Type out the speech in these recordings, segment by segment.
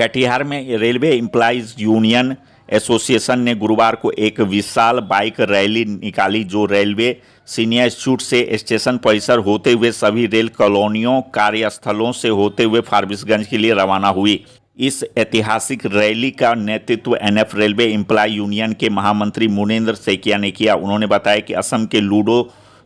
कटिहार में railway employees union association ने गुरुवार को एक विशाल बाइक रैली निकाली जो रेलवे सीनियर इंस्टीट्यूट से स्टेशन परिसर होते हुए सभी रेल कॉलोनियों कार्यस्थलों से होते हुए फारबिसगंज के लिए रवाना हुई। इस ऐतिहासिक रैली का नेतृत्व एनएफ रेलवे एम्प्लॉय यूनियन के महामंत्री मुनेंद्र सेकिया ने किया। उन्होंने बताया कि असम के लूडो,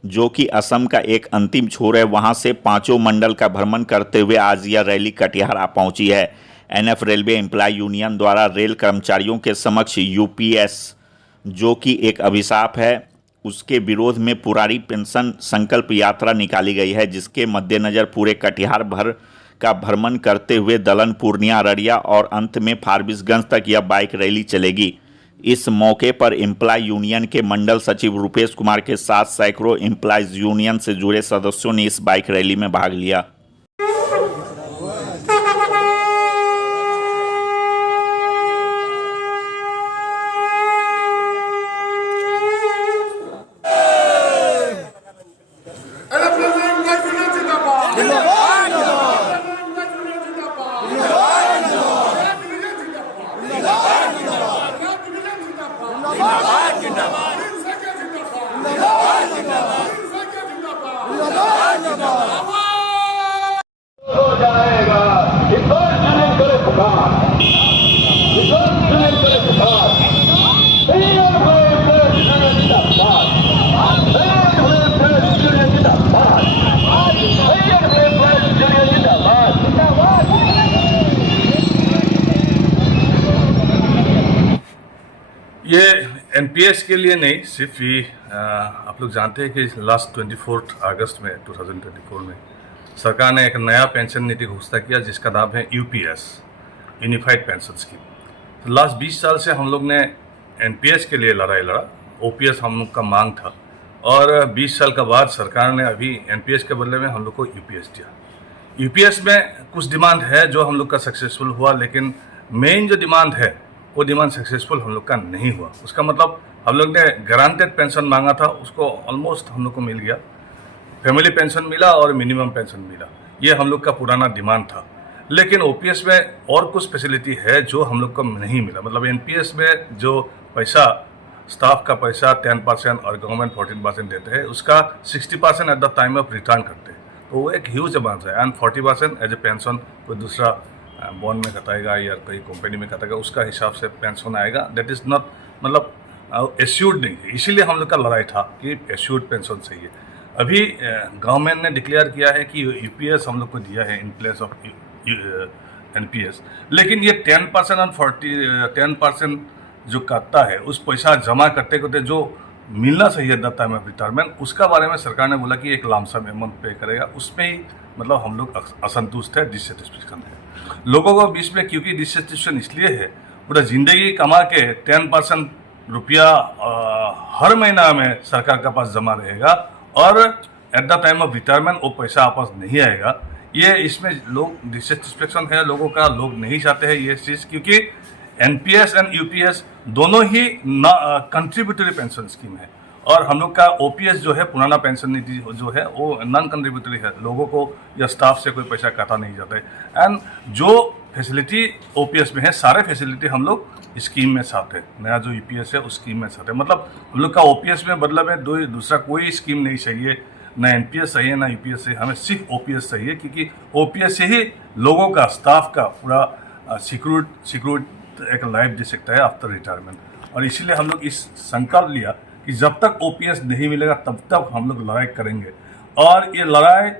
जो कि असम का एक अंतिम छोर है, वहां से पांचों मंडल का भ्रमण करते हुए आज यह रैली कटिहार आ पहुंची है। एनएफ रेलवे एम्प्लॉय यूनियन द्वारा रेल कर्मचारियों के समक्ष यूपीएस, जो कि एक अभिशाप है, उसके विरोध में पुरानी पेंशन संकल्प यात्रा निकाली गई है, जिसके मद्देनज़र पूरे कटिहार भर का भ्रमण करते हुए दलन, पूर्णिया, अररिया और अंत में फारबिसगंज तक यह बाइक रैली चलेगी। इस मौके पर एम्प्लॉय यूनियन के मंडल सचिव रुपेश कुमार के साथ सैकड़ों एम्प्लॉयज यूनियन से जुड़े सदस्यों ने इस बाइक रैली में भाग लिया। ये एनपीएस के लिए नहीं, सिर्फ ये आप लोग जानते हैं कि लास्ट 24 अगस्त में 2024 में सरकार ने एक नया पेंशन नीति घोषणा किया जिसका नाम है यूपीएस, यूनिफाइड पेंशन स्कीम। तो लास्ट 20 साल से हम लोग ने एनपीएस के लिए लड़ाई लड़ा, ओपीएस हम लोग का मांग था, और 20 साल का बाद सरकार ने अभी एनपीएस के बदले में हम लोग को यूपीएस दिया। यूपीएस में कुछ डिमांड है जो हम लोग का सक्सेसफुल हुआ, लेकिन मेन जो डिमांड है वो डिमांड सक्सेसफुल हम लोग का नहीं हुआ। उसका मतलब हम लोग ने गारंटेड पेंशन मांगा था, उसको ऑलमोस्ट हम लोग को मिल गया। फैमिली पेंशन मिला और मिनिमम पेंशन मिला, ये हम लोग का पुराना डिमांड था। लेकिन ओपीएस में और कुछ फैसिलिटी है जो हम लोग को नहीं मिला। मतलब एनपीएस में जो पैसा, स्टाफ का पैसा 10% और गवर्नमेंट 14% देते हैं, उसका 60% at the time of return करते हैं, तो वो एक ह्यूज अमाउंट है। एंड 40% एज ए पेंशन कोई दूसरा बॉन्ड में कटाएगा या कोई कंपनी में कटाएगा, उसका हिसाब से पेंशन आएगा। दैट इज़ नॉट, मतलब एश्योर्ड नहीं है। इसीलिए हम लोग का लड़ाई था कि एश्योर्ड पेंशन चाहिए। अभी गवर्नमेंट ने डिक्लेयर किया है कि यूपीएस हम लोग को दिया है इन प्लेस ऑफ एनपीएस, लेकिन ये 10% और 10% जो काटता है, उस पैसा जमा करते करते जो मिलना चाहिए द टाइम ऑफ रिटायरमेंट, उसका बारे में सरकार ने बोला कि एक लामसम अमाउंट पे करेगा। उसमें ही मतलब हम लोग असंतुष्ट है, डिससेटिस्फेक्शन है लोगों को बीच में। क्योंकि डिससेटिस्फेक्शन इसलिए है, पूरा जिंदगी कमा के 10% रुपया हर महीना में सरकार के पास जमा रहेगा और at the time of retirement वो पैसा वापस नहीं आएगा। ये इसमें लोग डिससेटिस्फेक्शन है लोगों का, लोग नहीं चाहते हैं ये चीज़, क्योंकि एनपीएस एंड यूपीएस दोनों ही कंट्रीब्यूटरी पेंशन स्कीम है, और हम लोग का ओपीएस जो है, पुराना पेंशन नीति जो है, वो नॉन कंट्रीब्यूटरी है। लोगों को या स्टाफ से कोई पैसा काटा नहीं जाता है। एंड जो फैसिलिटी ओपीएस में है, सारे फैसिलिटी हम लोग स्कीम में साथ है। नया जो यूपीएस है उस स्कीम में साथ है। मतलब हम लोग का ओपीएस में बदला में दूसरा कोई स्कीम नहीं चाहिए, ना एनपीएस चाहिए ना यूपीएस चाहिए, हमें सिर्फ ओपीएस चाहिए, क्योंकि ओपीएस से ही लोगों का, स्टाफ का पूरा सिक्योर एक लाइफ दे सकता है आफ्टर रिटायरमेंट। और इसीलिए हम लोग इस संकल्प लिया कि जब तक ओपीएस नहीं मिलेगा तब तक हम लोग लड़ाई करेंगे। और ये लड़ाई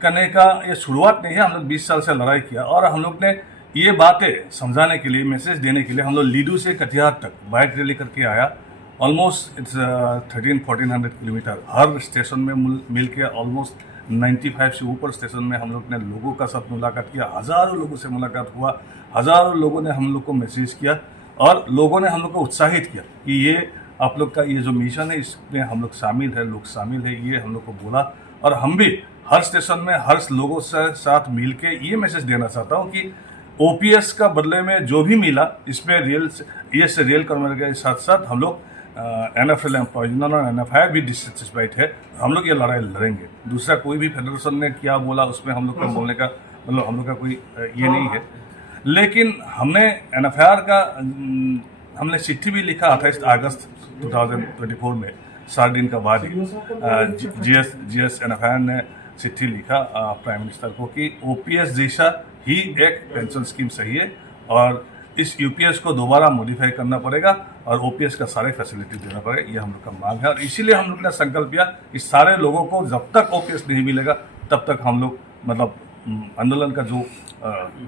करने का ये शुरुआत नहीं है, हम लोग 20 साल से लड़ाई किया, और हम लोग ने ये बातें समझाने के लिए, मैसेज देने के लिए हम लोग लीडू से कटिहार तक बाइक रैली करके आया। Almost it's 1300-1400 kilometre, her station में मिल के ऑलमोस्ट 95 से ऊपर स्टेशन में हम लोग ने लोगों का साथ मुलाकात किया। हज़ारों लोगों से मुलाकात हुआ, हज़ारों लोगों ने हम लोग को मैसेज किया, और लोगों ने हम लोग को उत्साहित किया कि ये आप लोग का ये जो मिशन है इसमें हम लोग शामिल है, लोग शामिल है, ये हम लोग को बोला। और हम भी हर स्टेशन में हर लोगों से साथ मिल के ये मैसेज देना चाहता हूँ कि ओपीएस का बदले में जो भी मिला, इसमें रेल कर्मचारी के साथ साथ हम लोग एनएफएल एम्प्लॉयज और एनएफआई भी डिससेटिस्फाइड है। हम लोग ये लड़ाई लड़ेंगे। दूसरा कोई भी फेडरेशन ने क्या बोला उसमें हम लोग का बोलने का मतलब हम लोग का कोई ये नहीं है। लेकिन हमने एनएफआईआर का हमने चिट्ठी भी लिखा 28 अगस्त 2024 में, 7 दिन का बाद ही जीएस एनएफआईआर ने चिट्ठी लिखा प्राइम मिनिस्टर को कि ओपीएस जैसा ही एक पेंशन स्कीम सही है और इस यूपीएस को दोबारा मॉडिफाई करना पड़ेगा और ओपीएस का सारे फैसिलिटी देना पड़ेगा। ये हम लोग का मांग है और इसीलिए हम लोग ने संकल्प किया कि सारे लोगों को जब तक ओपीएस नहीं मिलेगा तब तक हम लोग मतलब आंदोलन का जो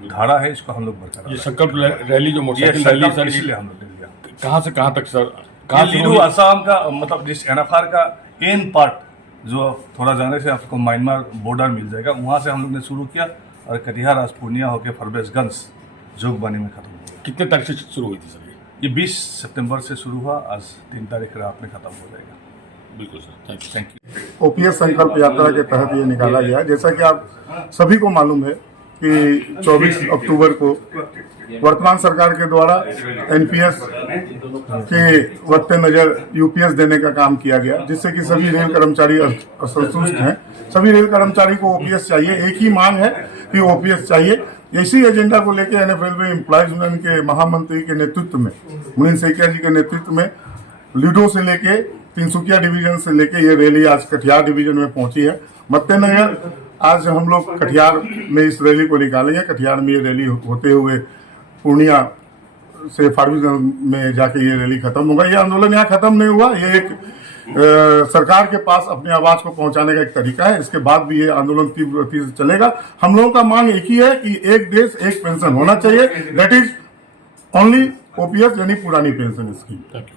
धारा है इसको हम लोग बरकरार ये संकल्प रैली जो ये मोटरसाइकिल रैली संकल्प सर, इसलिए हम लोग ने लिया। कहाँ से कहाँ तक सर? ये कहाँ से लीडू असम का मतलब जिस एनएफआर का एन पार्ट जो थोड़ा जाने से आपको म्यांमार बॉर्डर मिल जाएगा, वहाँ से हम लोग ने शुरू किया और कटिहार आज पूर्णिया होकर फरबेसगंज जोगबानी में खत्म हुआ। कितने तारीख से शुरू हुई थी सर? ये 20 सितंबर से शुरू हुआ, आज 3 तारीख रात में खत्म हो जाएगा। बिल्कुल sir, thank you. Thank you. OPS संकल्प यात्रा के तहत ये निकाला गया है। जैसा कि आप सभी को मालूम है कि 24 अक्टूबर को वर्तमान सरकार के द्वारा एनपीएस के वक्त नजर यूपीएस देने का काम किया गया, जिससे कि सभी रेल कर्मचारी असंतुष्ट हैं। सभी रेल कर्मचारी को ओपीएस चाहिए, एक ही मांग है कि ओपीएस चाहिए। इसी एजेंडा को लेकर एनएफ रेलवे एम्प्लॉयज यूनियन के महामंत्री के नेतृत्व में, मुनीन सैकिया जी के नेतृत्व में लीडो से लेके तिनसुकिया डिवीजन से लेके ये रैली आज कटिहार डिवीजन में पहुंची है। मद्देनजर आज हम लोग कटिहार में इस रैली को निकालेंगे। कटिहार में ये रैली होते हुए पूर्णिया से फारबिसगंज में जाके ये रैली खत्म होगा। ये आंदोलन यहाँ खत्म नहीं हुआ, ये एक सरकार के पास अपनी आवाज को पहुंचाने का एक तरीका है। इसके बाद भी ये आंदोलन तीव्र गति से चलेगा। हम लोगों का मांग एक ही है कि एक देश एक पेंशन होना चाहिए, दैट इज ओनली ओपीएस यानी पुरानी पेंशन स्कीम। Thank you.